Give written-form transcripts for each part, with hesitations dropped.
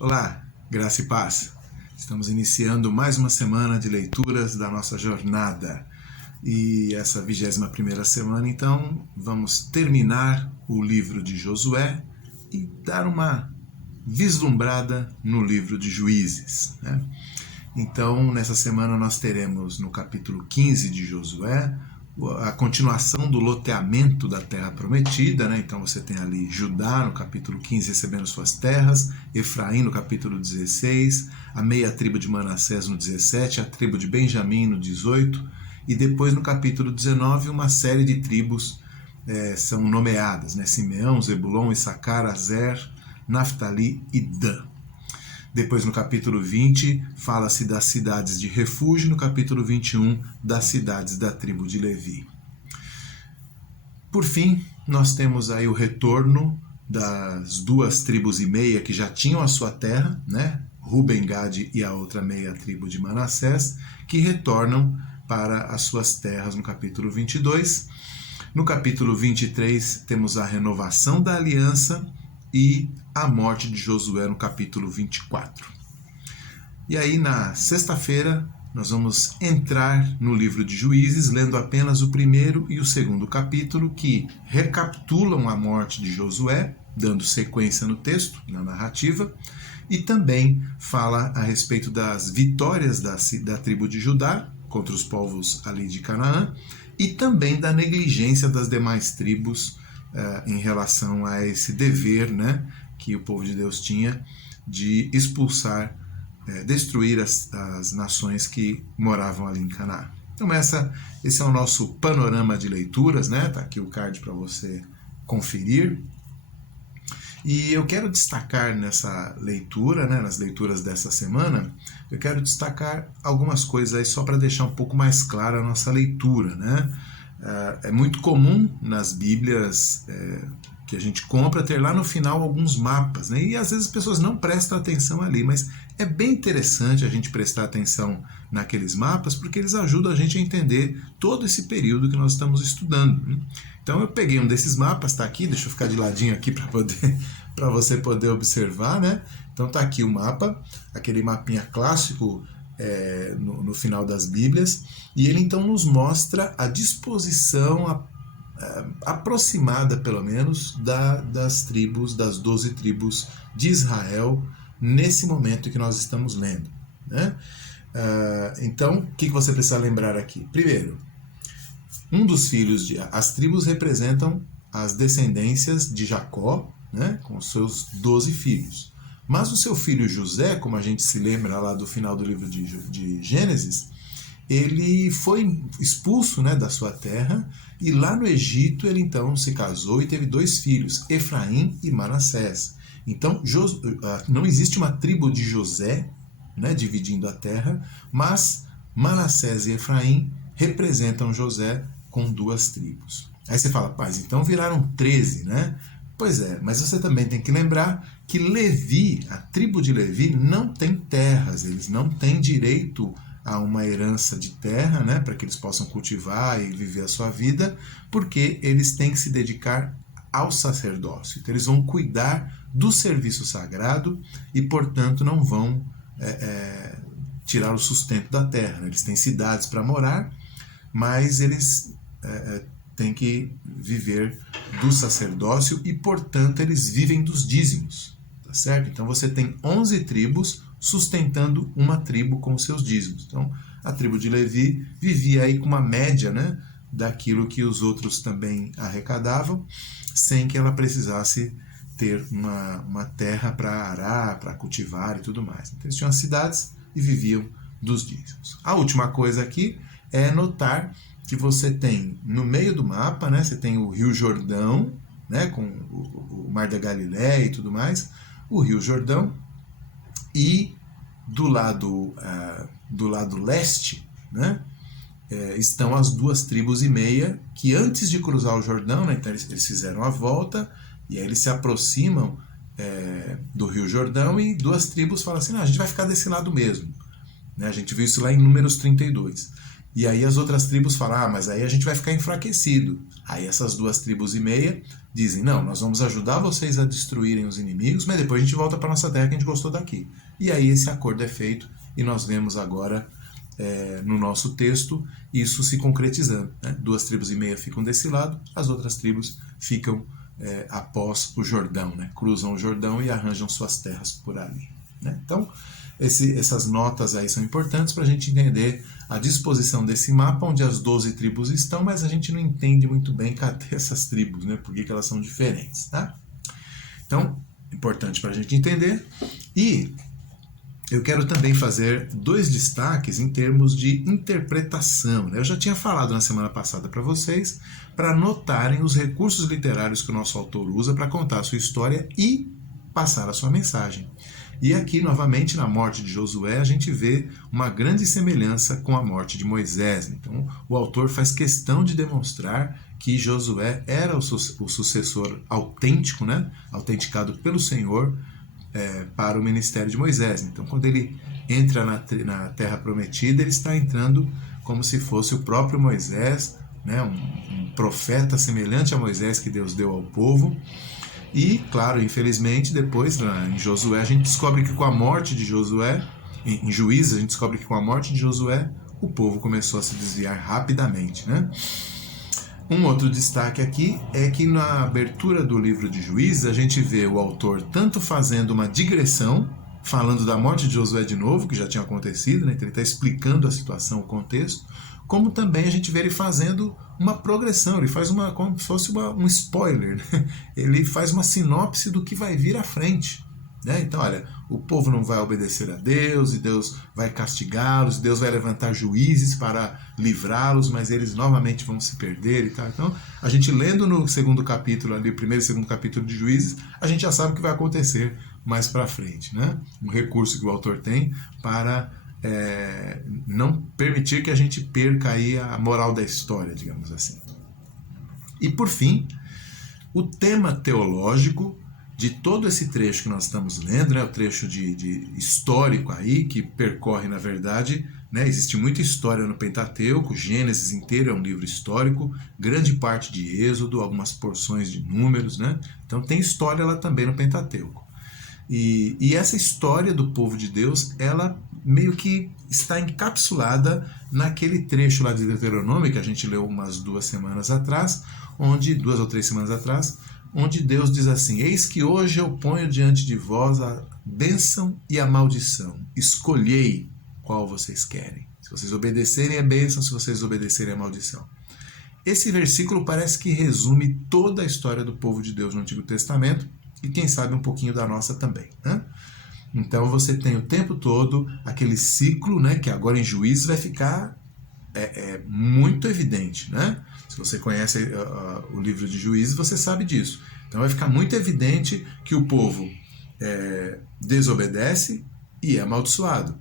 Olá, graça e paz. Estamos iniciando mais uma semana de leituras da nossa jornada. E essa 21ª semana, então, vamos terminar o livro de Josué e dar uma vislumbrada no livro de Juízes, né? Então, nessa semana nós teremos no capítulo 15 de Josué a continuação do loteamento da terra prometida, né? Então você tem ali Judá no capítulo 15 recebendo suas terras, Efraim no capítulo 16, a meia tribo de Manassés no 17, a tribo de Benjamim no 18, e depois no capítulo 19 uma série de tribos são nomeadas, né? Simeão, Zebulon, Issacar, Azer, Naftali e Dan. Depois, no capítulo 20, fala-se das cidades de refúgio, no capítulo 21, das cidades da tribo de Levi. Por fim, nós temos aí o retorno das duas tribos e meia que já tinham a sua terra, né? Ruben, Gade e a outra meia tribo de Manassés, que retornam para as suas terras no capítulo 22. No capítulo 23, temos a renovação da aliança e a morte de Josué no capítulo 24. E aí na sexta-feira nós vamos entrar no livro de Juízes, lendo apenas o primeiro e o segundo capítulo, que recapitulam a morte de Josué, dando sequência no texto, na narrativa, e também fala a respeito das vitórias da tribo de Judá contra os povos ali de Canaã, e também da negligência das demais tribos em relação a esse dever, né, que o povo de Deus tinha de expulsar, destruir as nações que moravam ali em Canaã. Então esse é o nosso panorama de leituras, né? Tá aqui o card para você conferir. E eu quero destacar nessa leitura, né, nas leituras dessa semana, eu quero destacar algumas coisas aí só para deixar um pouco mais clara a nossa leitura, né? É muito comum nas Bíblias que a gente compra ter lá no final alguns mapas, né? E às vezes as pessoas não prestam atenção ali, mas é bem interessante a gente prestar atenção naqueles mapas porque eles ajudam a gente a entender todo esse período que nós estamos estudando, né? Então eu peguei um desses mapas, está aqui, deixa eu ficar de ladinho aqui para você poder observar, né? Então está aqui o mapa, aquele mapinha clássico no final das Bíblias, e ele então nos mostra a disposição aproximada, pelo menos, das 12 tribos de Israel nesse momento que nós estamos lendo, né? Então, o que você precisa lembrar aqui? Primeiro, um dos filhos as tribos representam as descendências de Jacó, né, com os seus 12 filhos. Mas o seu filho José, como a gente se lembra lá do final do livro de Gênesis, ele foi expulso, né, da sua terra, e lá no Egito ele então se casou e teve 2 filhos, Efraim e Manassés. Então não existe uma tribo de José, né, dividindo a terra, mas Manassés e Efraim representam José com 2 tribos. Aí você fala, paz, então viraram 13, né? Pois é, mas você também tem que lembrar que Levi, a tribo de Levi, não tem terras, eles não têm direito a uma herança de terra, né, para que eles possam cultivar e viver a sua vida, porque eles têm que se dedicar ao sacerdócio. Então eles vão cuidar do serviço sagrado e, portanto, não vão tirar o sustento da terra, né? Eles têm cidades para morar, mas eles têm que viver do sacerdócio e, portanto, eles vivem dos dízimos, tá certo? Então você tem 11 tribos sustentando uma tribo com os seus dízimos. Então, a tribo de Levi vivia aí com uma média, né, daquilo que os outros também arrecadavam, sem que ela precisasse ter uma terra para arar, para cultivar e tudo mais. Então, eles tinham as cidades e viviam dos dízimos. A última coisa aqui é notar que você tem no meio do mapa, né, você tem o Rio Jordão, né, com o Mar da Galileia e tudo mais, o Rio Jordão, e do lado leste, né, estão as 2 tribos e meia que antes de cruzar o Jordão, né, então eles fizeram a volta e aí eles se aproximam do Rio Jordão e 2 tribos falam assim, não, a gente vai ficar desse lado mesmo, né, a gente viu isso lá em Números 32. E aí as outras tribos falam, mas aí a gente vai ficar enfraquecido. Aí essas 2,5 tribos dizem, não, nós vamos ajudar vocês a destruírem os inimigos, mas depois a gente volta para nossa terra que a gente gostou daqui. E aí esse acordo é feito e nós vemos agora no nosso texto isso se concretizando. 2,5 tribos ficam desse lado, as outras tribos ficam após o Jordão, cruzam o Jordão e arranjam suas terras por ali. Então, essas notas aí são importantes para a gente entender a disposição desse mapa, onde as 12 tribos estão, mas a gente não entende muito bem cadê essas tribos, por que elas são diferentes. Tá? Então, importante para a gente entender. E eu quero também fazer 2 destaques em termos de interpretação. Eu já tinha falado na semana passada para vocês, para notarem os recursos literários que o nosso autor usa para contar a sua história e passar a sua mensagem. E aqui, novamente, na morte de Josué, a gente vê uma grande semelhança com a morte de Moisés. Então, o autor faz questão de demonstrar que Josué era o sucessor autêntico, autenticado pelo Senhor, para o ministério de Moisés. Então, quando ele entra na Terra Prometida, ele está entrando como se fosse o próprio Moisés, um profeta semelhante a Moisés que Deus deu ao povo. E, claro, infelizmente, depois, em Josué, a gente descobre que com a morte de Josué, em Juízes, a gente descobre que com a morte de Josué, o povo começou a se desviar rapidamente. Um outro destaque aqui é que na abertura do livro de Juízes, a gente vê o autor tanto fazendo uma digressão, falando da morte de Josué de novo, que já tinha acontecido, então ele está explicando a situação, o contexto, como também a gente vê ele fazendo uma progressão, ele faz como se fosse um spoiler, ele faz uma sinopse do que vai vir à frente. Então, olha, o povo não vai obedecer a Deus, e Deus vai castigá-los, Deus vai levantar juízes para livrá-los, mas eles novamente vão se perder e tal. Então, a gente lendo no segundo capítulo, ali, primeiro e segundo capítulo de Juízes, a gente já sabe o que vai acontecer mais para frente. Um recurso que o autor tem para não permitir que a gente perca aí a moral da história, digamos assim. E por fim, o tema teológico de todo esse trecho que nós estamos lendo, o trecho de histórico aí, que percorre, na verdade, existe muita história no Pentateuco, Gênesis inteiro é um livro histórico, grande parte de Êxodo, algumas porções de Números, então tem história lá também no Pentateuco. E essa história do povo de Deus, ela meio que está encapsulada naquele trecho lá de Deuteronômio, que a gente leu umas 2 semanas atrás, 2 ou 3 semanas atrás, onde Deus diz assim: eis que hoje eu ponho diante de vós a bênção e a maldição, escolhei qual vocês querem. Se vocês obedecerem é bênção, se vocês obedecerem é maldição. Esse versículo parece que resume toda a história do povo de Deus no Antigo Testamento, e quem sabe um pouquinho da nossa também. Então você tem o tempo todo aquele ciclo, que agora em Juízes vai ficar muito evidente. Se você conhece o livro de Juízes, você sabe disso. Então vai ficar muito evidente que o povo desobedece e é amaldiçoado.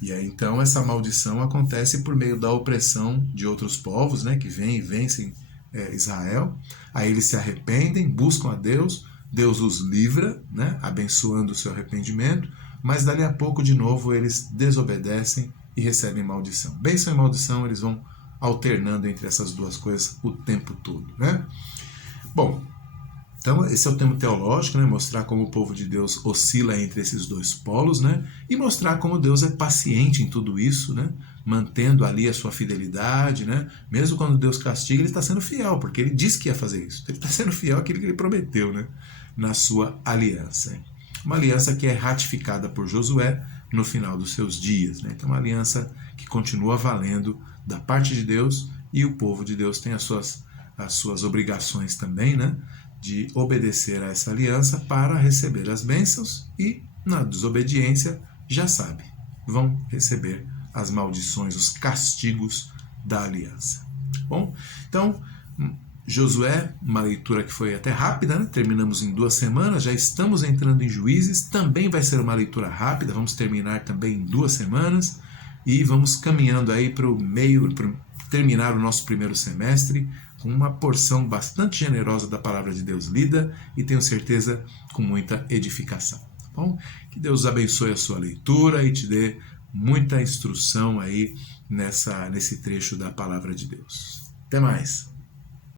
E aí então essa maldição acontece por meio da opressão de outros povos, que vêm e vencem Israel. Aí eles se arrependem, buscam a Deus, Deus os livra, abençoando o seu arrependimento, mas dali a pouco de novo eles desobedecem e recebem maldição. Bênção e maldição, eles vão alternando entre essas duas coisas o tempo todo. Bom, então esse é o tema teológico, mostrar como o povo de Deus oscila entre esses dois polos, e mostrar como Deus é paciente em tudo isso, mantendo ali a sua fidelidade, mesmo quando Deus castiga, ele está sendo fiel, porque ele disse que ia fazer isso, ele está sendo fiel àquilo que ele prometeu, na sua aliança. Uma aliança que é ratificada por Josué no final dos seus dias. Então, uma aliança que continua valendo da parte de Deus, e o povo de Deus tem as suas obrigações também, de obedecer a essa aliança para receber as bênçãos, e na desobediência, já sabe, vão receber as maldições, os castigos da aliança. Bom, então, Josué, uma leitura que foi até rápida, terminamos em 2 semanas, já estamos entrando em Juízes, também vai ser uma leitura rápida, vamos terminar também em 2 semanas, e vamos caminhando aí para o meio, para terminar o nosso primeiro semestre, com uma porção bastante generosa da palavra de Deus lida, e tenho certeza com muita edificação. Bom, que Deus abençoe a sua leitura e te dê muita instrução aí nesse trecho da palavra de Deus. Até mais!